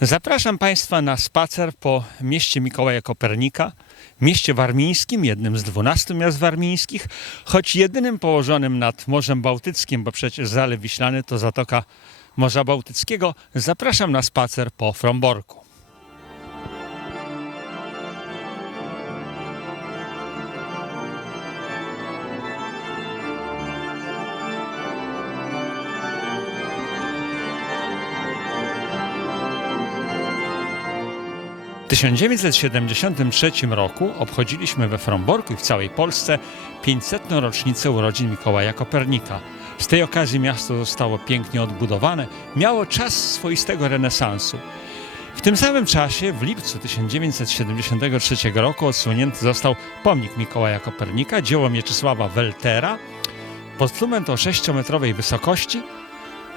Zapraszam Państwa na spacer po mieście Mikołaja Kopernika, mieście warmińskim, jednym z 12 miast warmińskich, choć jedynym położonym nad Morzem Bałtyckim, bo przecież Zalew Wiślany to zatoka Morza Bałtyckiego. Zapraszam na spacer po Fromborku. W 1973 roku obchodziliśmy we Fromborku i w całej Polsce 500. rocznicę urodzin Mikołaja Kopernika. Z tej okazji miasto zostało pięknie odbudowane, miało czas swoistego renesansu. W tym samym czasie, w lipcu 1973 roku, odsłonięty został pomnik Mikołaja Kopernika, dzieło Mieczysława Weltera, postument o 6-metrowej wysokości,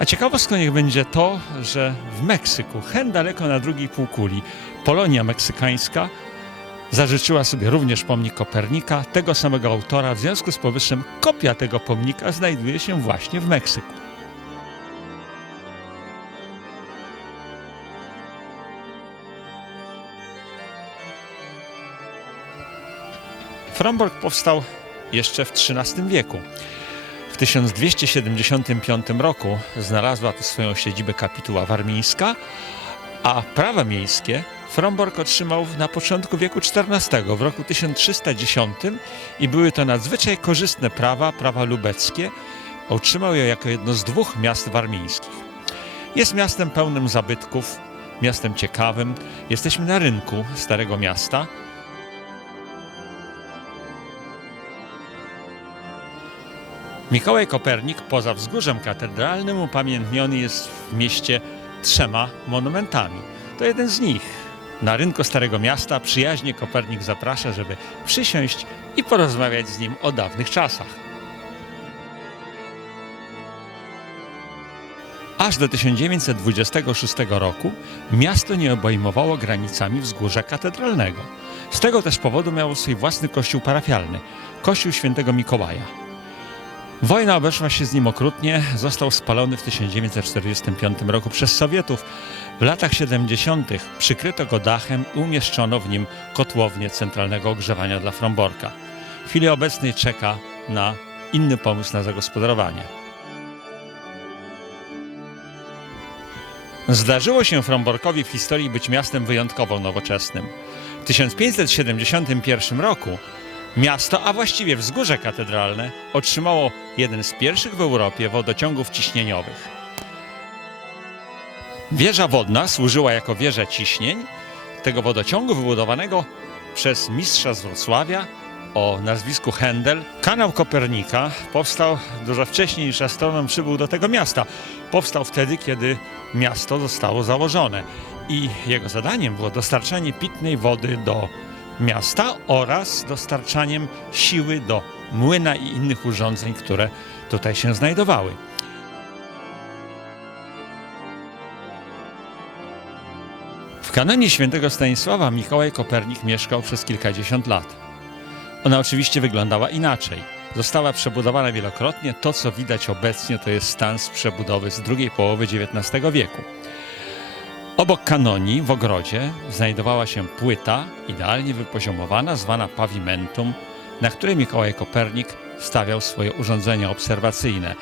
a ciekawostką niech będzie to, że w Meksyku, hen daleko na drugiej półkuli, Polonia meksykańska zażyczyła sobie również pomnik Kopernika, tego samego autora. W związku z powyższym kopia tego pomnika znajduje się właśnie w Meksyku. Fromborg powstał jeszcze w XIII wieku. W 1275 roku znalazła tu swoją siedzibę kapituła warmińska, a prawa miejskie Fromborg otrzymał na początku wieku XIV, w roku 1310 i były to nadzwyczaj korzystne prawa, prawa lubeckie. Otrzymał je jako jedno z dwóch miast warmińskich. Jest miastem pełnym zabytków, miastem ciekawym. Jesteśmy na rynku Starego Miasta. Mikołaj Kopernik poza wzgórzem katedralnym upamiętniony jest w mieście trzema monumentami. To jeden z nich. Na rynku Starego Miasta przyjaźnie Kopernik zaprasza, żeby przysiąść i porozmawiać z nim o dawnych czasach. Aż do 1926 roku miasto nie obejmowało granicami wzgórza katedralnego. Z tego też powodu miało swój własny kościół parafialny, kościół świętego Mikołaja. Wojna obeszła się z nim okrutnie, został spalony w 1945 roku przez Sowietów. W latach 70. przykryto go dachem i umieszczono w nim kotłownię centralnego ogrzewania dla Fromborka. W chwili obecnej czeka na inny pomysł na zagospodarowanie. Zdarzyło się Fromborkowi w historii być miastem wyjątkowo nowoczesnym. W 1571 roku Miasto, a właściwie wzgórze katedralne, otrzymało jeden z pierwszych w Europie wodociągów ciśnieniowych. Wieża wodna służyła jako wieża ciśnień tego wodociągu wybudowanego przez mistrza z Wrocławia o nazwisku Händel. Kanał Kopernika powstał dużo wcześniej niż astronom przybył do tego miasta. Powstał wtedy, kiedy miasto zostało założone i jego zadaniem było dostarczanie pitnej wody do miasta oraz dostarczaniem siły do młyna i innych urządzeń, które tutaj się znajdowały. W kanonie świętego Stanisława Mikołaj Kopernik mieszkał przez kilkadziesiąt lat. Ona oczywiście wyglądała inaczej. Została przebudowana wielokrotnie. To, co widać obecnie, to jest stan z przebudowy z drugiej połowy XIX wieku. Obok kanonii w ogrodzie znajdowała się płyta idealnie wypoziomowana, zwana pavimentum, na której Mikołaj Kopernik stawiał swoje urządzenia obserwacyjne.